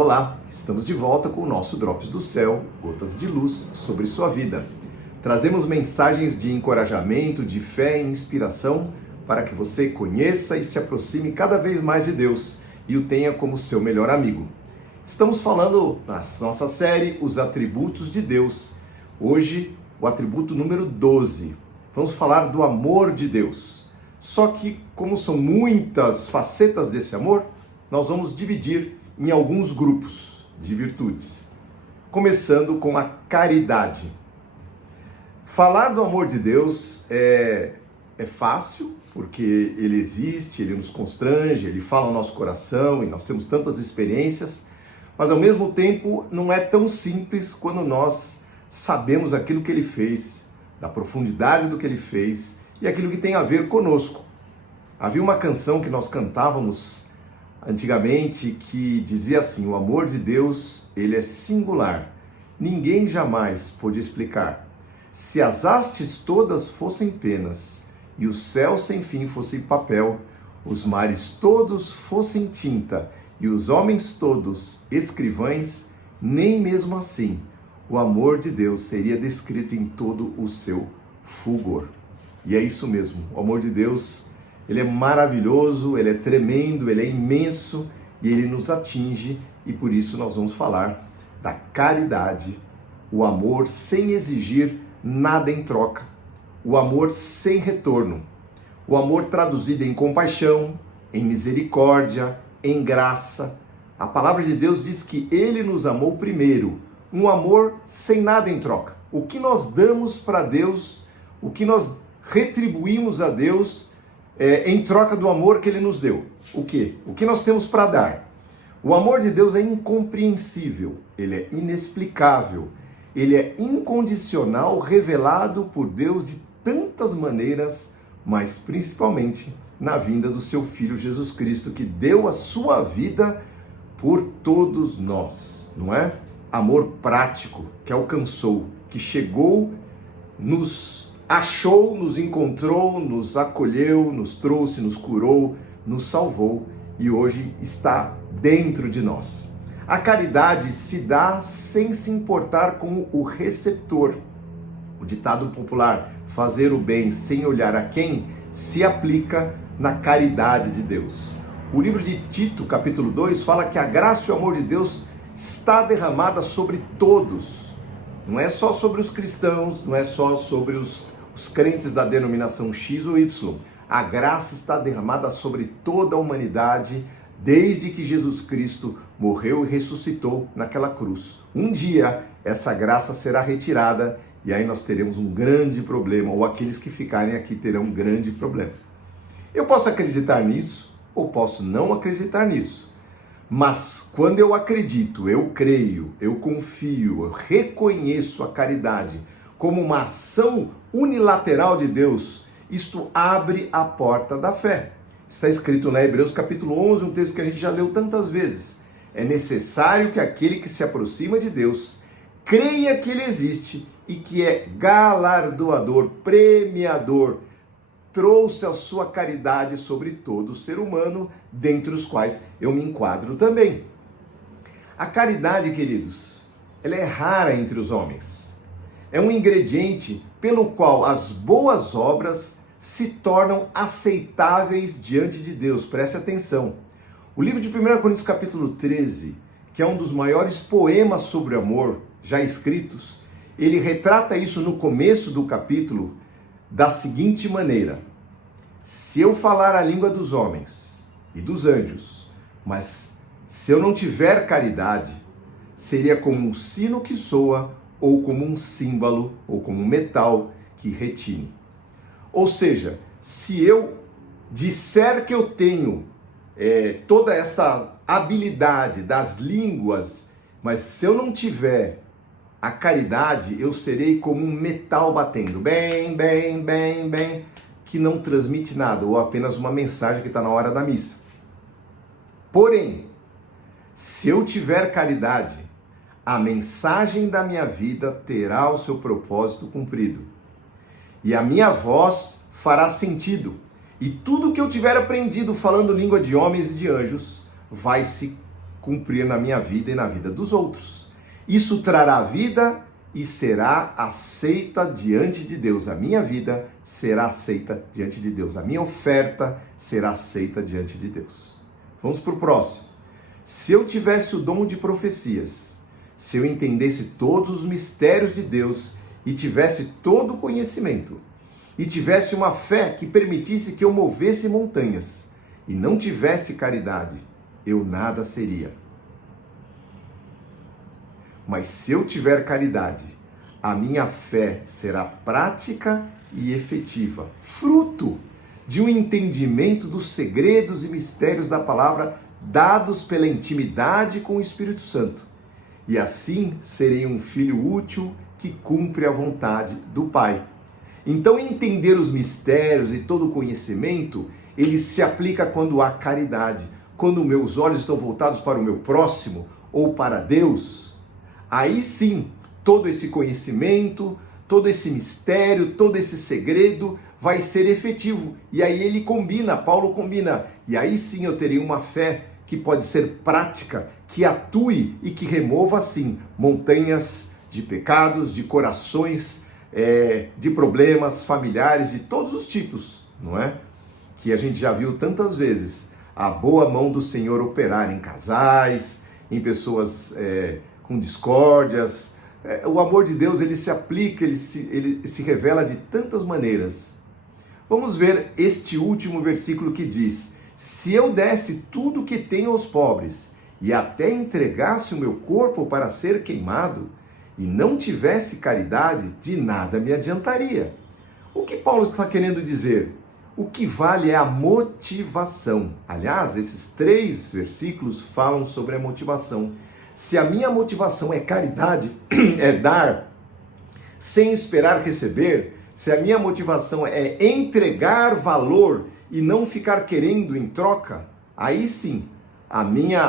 Olá, estamos de volta com o nosso Drops do Céu, gotas de luz sobre sua vida. Trazemos mensagens de encorajamento, de fé e inspiração para que você conheça e se aproxime cada vez mais de Deus e o tenha como seu melhor amigo. Estamos falando na nossa série Os Atributos de Deus. Hoje, o atributo número 12. Vamos falar do amor de Deus. Só que, como são muitas facetas desse amor, nós vamos dividir em alguns grupos de virtudes. Começando com a caridade. Falar do amor de Deus é fácil, porque ele existe, ele nos constrange, ele fala ao nosso coração e nós temos tantas experiências, mas ao mesmo tempo não é tão simples quando nós sabemos aquilo que ele fez, da profundidade do que ele fez e aquilo que tem a ver conosco. Havia uma canção que nós cantávamos antigamente que dizia assim: o amor de Deus, ele é singular, ninguém jamais pôde explicar. Se as hastes todas fossem penas e o céu sem fim fosse papel, os mares todos fossem tinta e os homens todos escrivães, nem mesmo assim o amor de Deus seria descrito em todo o seu fulgor. E é isso mesmo, o amor de Deus, ele é maravilhoso, ele é tremendo, ele é imenso e ele nos atinge, e por isso nós vamos falar da caridade, o amor sem exigir nada em troca, o amor sem retorno, o amor traduzido em compaixão, em misericórdia, em graça. A palavra de Deus diz que ele nos amou primeiro, um amor sem nada em troca. O que nós damos para Deus, o que nós retribuímos a Deus em troca do amor que ele nos deu. O quê? O que nós temos para dar? O amor de Deus é incompreensível, ele é inexplicável, ele é incondicional, revelado por Deus de tantas maneiras, mas principalmente na vinda do seu Filho Jesus Cristo, que deu a sua vida por todos nós, não é? Amor prático, que alcançou, que chegou, nos achou, nos encontrou, nos acolheu, nos trouxe, nos curou, nos salvou e hoje está dentro de nós. A caridade se dá sem se importar com o receptor. O ditado popular, fazer o bem sem olhar a quem, se aplica na caridade de Deus. O livro de Tito, capítulo 2, fala que a graça e o amor de Deus está derramada sobre todos. Não é só sobre os cristãos, não é só sobre os crentes da denominação X ou Y. A graça está derramada sobre toda a humanidade, desde que Jesus Cristo morreu e ressuscitou naquela cruz. Um dia, essa graça será retirada e aí nós teremos um grande problema, ou aqueles que ficarem aqui terão um grande problema. Eu posso acreditar nisso, ou posso não acreditar nisso. Mas quando eu acredito, eu creio, eu confio, eu reconheço a caridade como uma ação unilateral de Deus, isto abre a porta da fé. Está escrito na Hebreus capítulo 11, um texto que a gente já leu tantas vezes. É necessário que aquele que se aproxima de Deus creia que ele existe e que é galardoador, premiador, trouxe a sua caridade sobre todo ser humano, dentre os quais eu me enquadro também. A caridade, queridos, ela é rara entre os homens. É um ingrediente pelo qual as boas obras se tornam aceitáveis diante de Deus. Preste atenção. O livro de 1 Coríntios capítulo 13, que é um dos maiores poemas sobre amor já escritos, ele retrata isso no começo do capítulo da seguinte maneira: se eu falar a língua dos homens e dos anjos, mas se eu não tiver caridade, seria como um sino que soa, ou como um símbolo, ou como um metal que retine. Ou seja, se eu disser que eu tenho toda essa habilidade das línguas, mas se eu não tiver a caridade, eu serei como um metal batendo, bem, bem, bem, bem, que não transmite nada, ou apenas uma mensagem que está na hora da missa. Porém, se eu tiver caridade, a mensagem da minha vida terá o seu propósito cumprido. E a minha voz fará sentido. E tudo que eu tiver aprendido falando língua de homens e de anjos vai se cumprir na minha vida e na vida dos outros. Isso trará vida e será aceita diante de Deus. A minha vida será aceita diante de Deus. A minha oferta será aceita diante de Deus. Vamos para o próximo. Se eu tivesse o dom de profecias, se eu entendesse todos os mistérios de Deus e tivesse todo o conhecimento, e tivesse uma fé que permitisse que eu movesse montanhas, e não tivesse caridade, eu nada seria. Mas se eu tiver caridade, a minha fé será prática e efetiva, fruto de um entendimento dos segredos e mistérios da palavra dados pela intimidade com o Espírito Santo. E assim serei um filho útil que cumpre a vontade do Pai. Então, entender os mistérios e todo o conhecimento, ele se aplica quando há caridade. Quando meus olhos estão voltados para o meu próximo ou para Deus, aí sim, todo esse conhecimento, todo esse mistério, todo esse segredo vai ser efetivo. E aí ele combina, Paulo combina. E aí sim eu terei uma fé que pode ser prática, que atue e que remova, sim, montanhas de pecados, de corações, de problemas familiares, de todos os tipos, não é? Que a gente já viu tantas vezes a boa mão do Senhor operar em casais, em pessoas com discórdias. O amor de Deus, ele se aplica, ele se revela de tantas maneiras. Vamos ver este último versículo que diz: se eu desse tudo o que tenho aos pobres e até entregasse o meu corpo para ser queimado e não tivesse caridade, de nada me adiantaria. O que Paulo está querendo dizer? O que vale é a motivação. Aliás, esses 3 versículos falam sobre a motivação. Se a minha motivação é caridade, é dar sem esperar receber, se a minha motivação é entregar valor e não ficar querendo em troca, aí sim,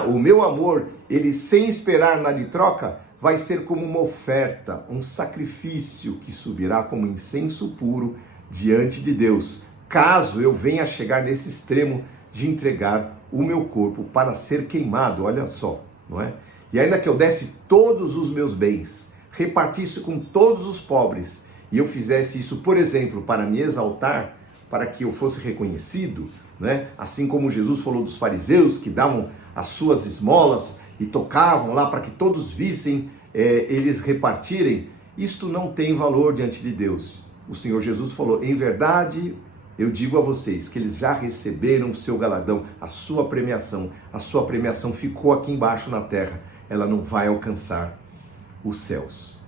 o meu amor, ele sem esperar nada de troca, vai ser como uma oferta, um sacrifício que subirá como incenso puro diante de Deus, caso eu venha a chegar nesse extremo de entregar o meu corpo para ser queimado, olha só, não é? E ainda que eu desse todos os meus bens, repartisse com todos os pobres, e eu fizesse isso, por exemplo, para me exaltar, para que eu fosse reconhecido, né? Assim como Jesus falou dos fariseus que davam as suas esmolas e tocavam lá para que todos vissem eles repartirem, isto não tem valor diante de Deus. O Senhor Jesus falou: em verdade, eu digo a vocês que eles já receberam o seu galardão, a sua premiação. A sua premiação ficou aqui embaixo na terra, ela não vai alcançar os céus.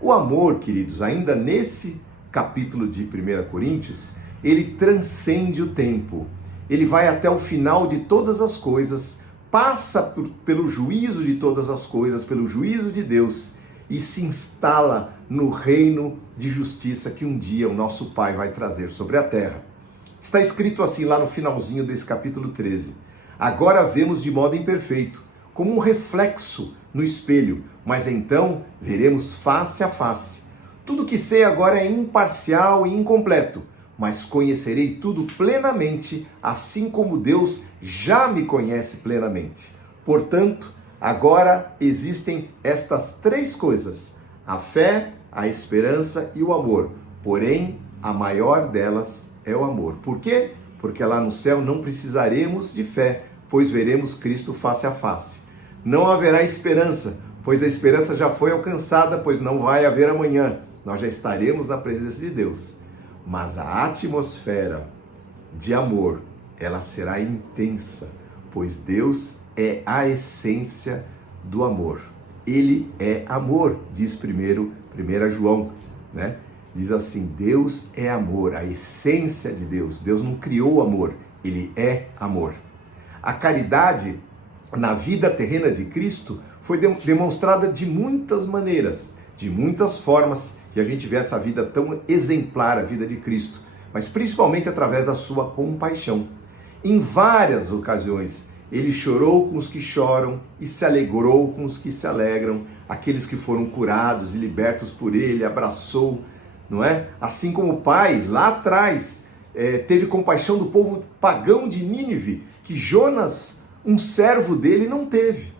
O amor, queridos, ainda nesse capítulo de 1 Coríntios, ele transcende o tempo. Ele vai até o final de todas as coisas, passa pelo juízo de todas as coisas, pelo juízo de Deus, e se instala no reino de justiça que um dia o nosso Pai vai trazer sobre a terra. Está escrito assim lá no finalzinho desse capítulo 13. Agora vemos de modo imperfeito, como um reflexo no espelho, mas então veremos face a face. Tudo que sei agora é imparcial e incompleto, mas conhecerei tudo plenamente, assim como Deus já me conhece plenamente. Portanto, agora existem estas 3 coisas: a fé, a esperança e o amor. Porém, a maior delas é o amor. Por quê? Porque lá no céu não precisaremos de fé, pois veremos Cristo face a face. Não haverá esperança, pois a esperança já foi alcançada, pois não vai haver amanhã. Nós já estaremos na presença de Deus. Mas a atmosfera de amor, ela será intensa, pois Deus é a essência do amor. Ele é amor, diz 1 João, né? Diz assim: Deus é amor, a essência de Deus. Deus não criou o amor, ele é amor. A caridade na vida terrena de Cristo foi demonstrada de muitas maneiras, de muitas formas, e a gente vê essa vida tão exemplar, a vida de Cristo, mas principalmente através da sua compaixão. Em várias ocasiões, ele chorou com os que choram e se alegrou com os que se alegram, aqueles que foram curados e libertos por ele, abraçou, não é? Assim como o Pai, lá atrás, teve compaixão do povo pagão de Nínive, que Jonas, um servo dele, não teve.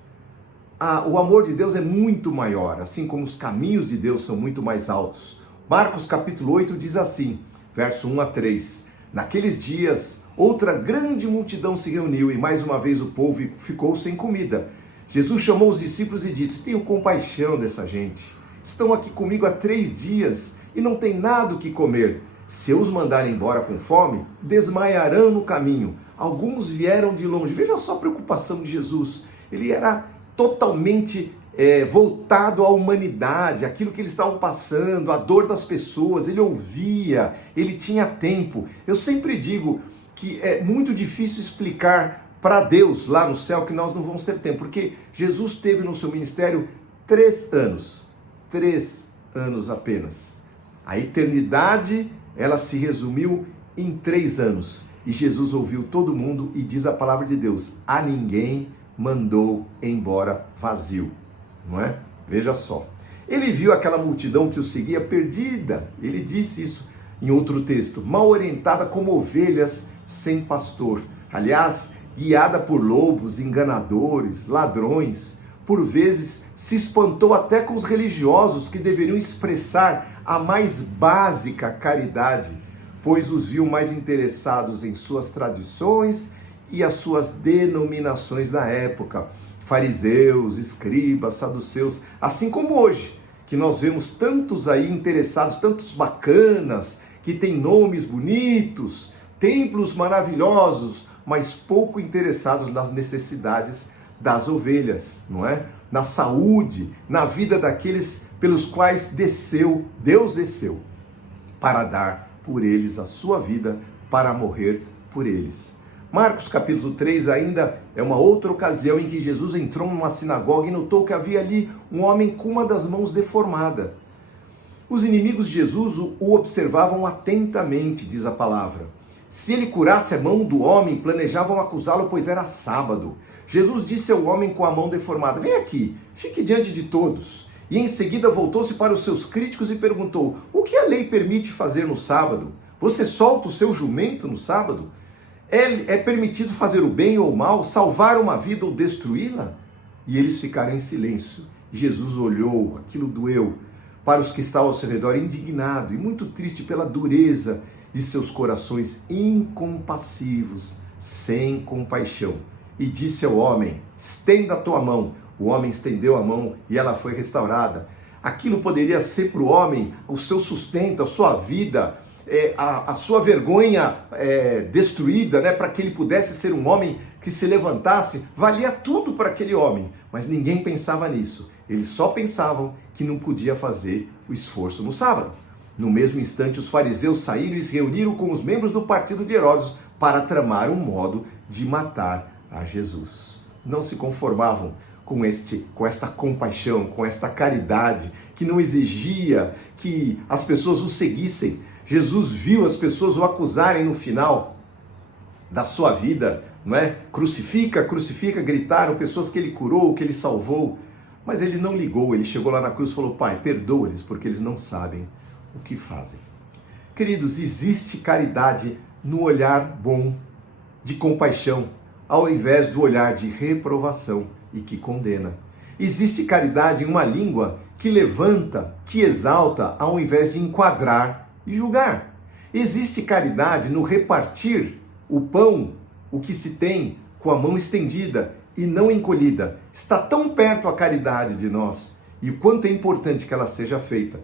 o amor de Deus é muito maior, assim como os caminhos de Deus são muito mais altos. Marcos capítulo 8 diz assim, verso 1 a 3. Naqueles dias, outra grande multidão se reuniu e mais uma vez o povo ficou sem comida. Jesus chamou os discípulos e disse: tenho compaixão dessa gente. Estão aqui comigo há 3 dias e não tem nada o que comer. Se eu os mandar embora com fome, desmaiarão no caminho. Alguns vieram de longe. Veja só a preocupação de Jesus. Ele era totalmente voltado à humanidade, aquilo que eles estavam passando, a dor das pessoas. Ele ouvia, ele tinha tempo. Eu sempre digo que é muito difícil explicar para Deus lá no céu que nós não vamos ter tempo, porque Jesus teve no seu ministério 3 anos. 3 anos apenas. A eternidade, ela se resumiu em 3 anos. E Jesus ouviu todo mundo e diz a palavra de Deus: a ninguém mandou embora vazio. Não é? Veja só. Ele viu aquela multidão que o seguia perdida. Ele disse isso em outro texto. Mal orientada como ovelhas sem pastor. Aliás, guiada por lobos, enganadores, ladrões. Por vezes se espantou até com os religiosos que deveriam expressar a mais básica caridade, pois os viu mais interessados em suas tradições e as suas denominações da época. Fariseus, escribas, saduceus, assim como hoje, que nós vemos tantos aí interessados, tantos bacanas, que têm nomes bonitos, templos maravilhosos, mas pouco interessados nas necessidades das ovelhas, não é? Na saúde, na vida daqueles pelos quais Deus desceu para dar por eles a sua vida, para morrer por eles. Marcos capítulo 3 ainda é uma outra ocasião em que Jesus entrou numa sinagoga e notou que havia ali um homem com uma das mãos deformada. Os inimigos de Jesus o observavam atentamente, diz a palavra. Se ele curasse a mão do homem, planejavam acusá-lo, pois era sábado. Jesus disse ao homem com a mão deformada: vem aqui, fique diante de todos. E em seguida voltou-se para os seus críticos e perguntou: o que a lei permite fazer no sábado? Você solta o seu jumento no sábado? É permitido fazer o bem ou o mal, salvar uma vida ou destruí-la? E eles ficaram em silêncio. Jesus olhou, aquilo doeu, para os que estavam ao seu redor, indignado e muito triste pela dureza de seus corações incompassivos, sem compaixão. E disse ao homem: estenda a tua mão. O homem estendeu a mão e ela foi restaurada. Aquilo poderia ser para o homem o seu sustento, a sua vida, a sua vergonha destruída, né, para que ele pudesse ser um homem que se levantasse. Valia tudo para aquele homem, mas ninguém pensava nisso. Eles só pensavam que não podia fazer o esforço no sábado. No mesmo instante, os fariseus saíram e se reuniram com os membros do partido de Herodes para tramar um modo de matar a Jesus. Não se conformavam com esta compaixão, com esta caridade que não exigia que as pessoas o seguissem. Jesus viu as pessoas o acusarem no final da sua vida, não é? Crucifica, crucifica, gritaram, pessoas que ele curou, que ele salvou. Mas ele não ligou, ele chegou lá na cruz e falou: Pai, perdoa-lhes, porque eles não sabem o que fazem. Queridos, existe caridade no olhar bom, de compaixão, ao invés do olhar de reprovação e que condena. Existe caridade em uma língua que levanta, que exalta, ao invés de enquadrar e julgar. Existe caridade no repartir o pão, o que se tem, com a mão estendida e não encolhida. Está tão perto a caridade de nós e o quanto é importante que ela seja feita.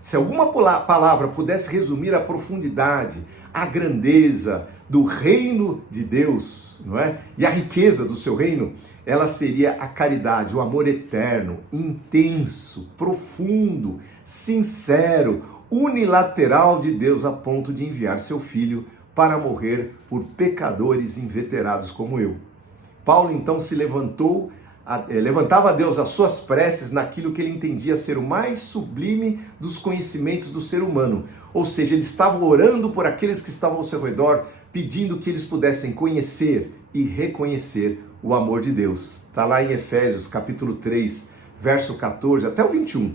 Se alguma palavra pudesse resumir a profundidade, a grandeza do reino de Deus, não é? E a riqueza do seu reino, ela seria a caridade, o amor eterno, intenso, profundo, sincero, unilateral de Deus a ponto de enviar seu Filho para morrer por pecadores inveterados como eu. Paulo então se levantava a Deus as suas preces naquilo que ele entendia ser o mais sublime dos conhecimentos do ser humano. Ou seja, ele estava orando por aqueles que estavam ao seu redor, pedindo que eles pudessem conhecer e reconhecer o amor de Deus. Está lá em Efésios capítulo 3, verso 14 até o 21.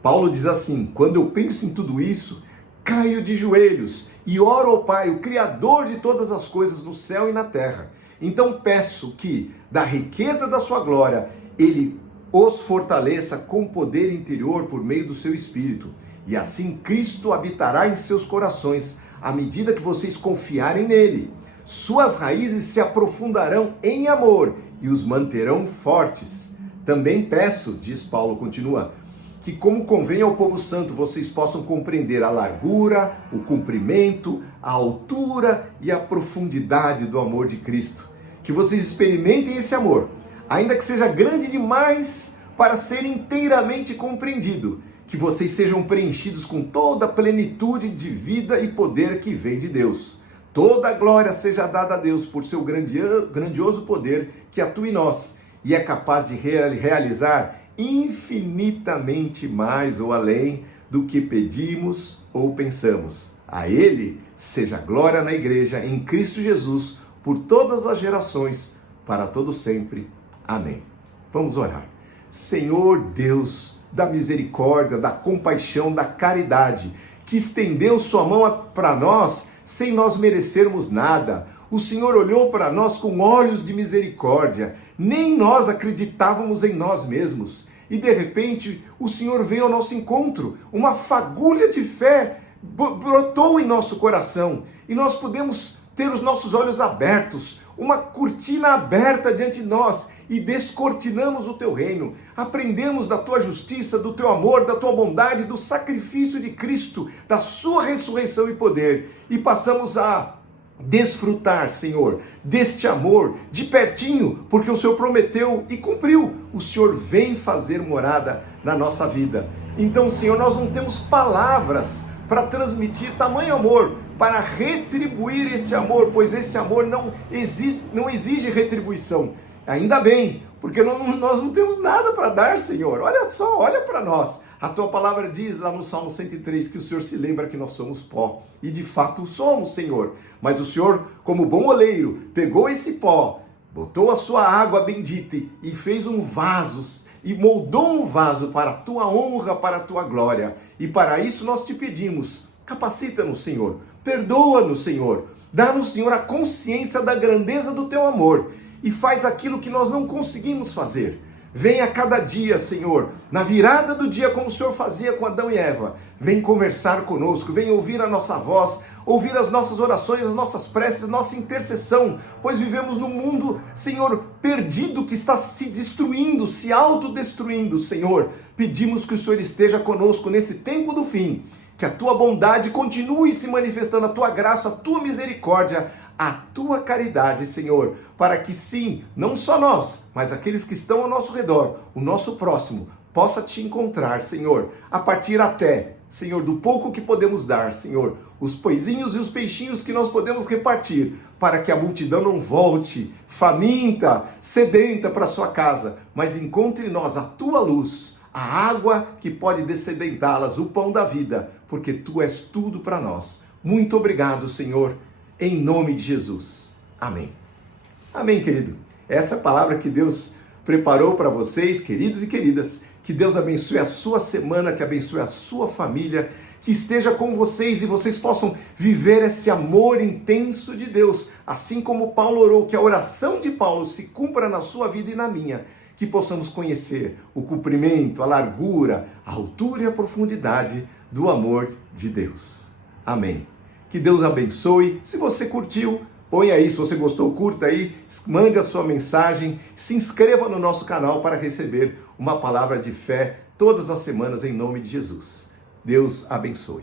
Paulo diz assim: quando eu penso em tudo isso, caio de joelhos e oro ao Pai, o Criador de todas as coisas no céu e na terra. Então peço que, da riqueza da sua glória, Ele os fortaleça com poder interior por meio do seu Espírito. E assim Cristo habitará em seus corações, à medida que vocês confiarem nele. Suas raízes se aprofundarão em amor e os manterão fortes. Também peço, diz Paulo, continua, que como convém ao povo santo, vocês possam compreender a largura, o comprimento, a altura e a profundidade do amor de Cristo. Que vocês experimentem esse amor, ainda que seja grande demais para ser inteiramente compreendido. Que vocês sejam preenchidos com toda a plenitude de vida e poder que vem de Deus. Toda a glória seja dada a Deus por seu grandioso poder que atua em nós e é capaz de realizar infinitamente mais ou além do que pedimos ou pensamos. A Ele seja glória na Igreja, em Cristo Jesus, por todas as gerações, para todo sempre. Amém. Vamos orar. Senhor Deus da misericórdia, da compaixão, da caridade, que estendeu sua mão para nós sem nós merecermos nada. O Senhor olhou para nós com olhos de misericórdia. Nem nós acreditávamos em nós mesmos. E de repente o Senhor veio ao nosso encontro. Uma fagulha de fé brotou em nosso coração. E nós pudemos ter os nossos olhos abertos. Uma cortina aberta diante de nós. E descortinamos o teu reino. Aprendemos da tua justiça, do teu amor, da tua bondade, do sacrifício de Cristo, da sua ressurreição e poder. E passamos a desfrutar, Senhor, deste amor de pertinho, porque o Senhor prometeu e cumpriu. O Senhor vem fazer morada na nossa vida. Então, Senhor, nós não temos palavras para transmitir tamanho amor, para retribuir esse amor, pois esse amor não exige retribuição. Ainda bem, porque nós não temos nada para dar, Senhor. Olha só, olha para nós. A tua palavra diz lá no Salmo 103 que o Senhor se lembra que nós somos pó. E de fato somos, Senhor. Mas o Senhor, como bom oleiro, pegou esse pó, botou a sua água bendita e fez um vaso, e moldou um vaso para a tua honra, para a tua glória. E para isso nós te pedimos, capacita-nos, Senhor. Perdoa-nos, Senhor. Dá-nos, Senhor, a consciência da grandeza do teu amor. E faz aquilo que nós não conseguimos fazer. Venha cada dia, Senhor, na virada do dia, como o Senhor fazia com Adão e Eva. Vem conversar conosco, vem ouvir a nossa voz, ouvir as nossas orações, as nossas preces, a nossa intercessão, pois vivemos num mundo, Senhor, perdido, que está se destruindo, se autodestruindo, Senhor. Pedimos que o Senhor esteja conosco nesse tempo do fim, que a tua bondade continue se manifestando, a tua graça, a tua misericórdia, a tua caridade, Senhor, para que sim, não só nós, mas aqueles que estão ao nosso redor, o nosso próximo, possa te encontrar, Senhor, a partir até, Senhor, do pouco que podemos dar, Senhor, os pãezinhos e os peixinhos que nós podemos repartir, para que a multidão não volte faminta, sedenta para sua casa, mas encontre em nós a tua luz, a água que pode descedentá-las, o pão da vida, porque tu és tudo para nós. Muito obrigado, Senhor, em nome de Jesus. Amém. Amém, querido. Essa é a palavra que Deus preparou para vocês, queridos e queridas. Que Deus abençoe a sua semana, que abençoe a sua família, que esteja com vocês e vocês possam viver esse amor intenso de Deus, assim como Paulo orou, que a oração de Paulo se cumpra na sua vida e na minha, que possamos conhecer o comprimento, a largura, a altura e a profundidade do amor de Deus. Amém. Que Deus abençoe. Se você curtiu, põe aí. Se você gostou, curta aí. Mande a sua mensagem. Se inscreva no nosso canal para receber uma palavra de fé todas as semanas em nome de Jesus. Deus abençoe.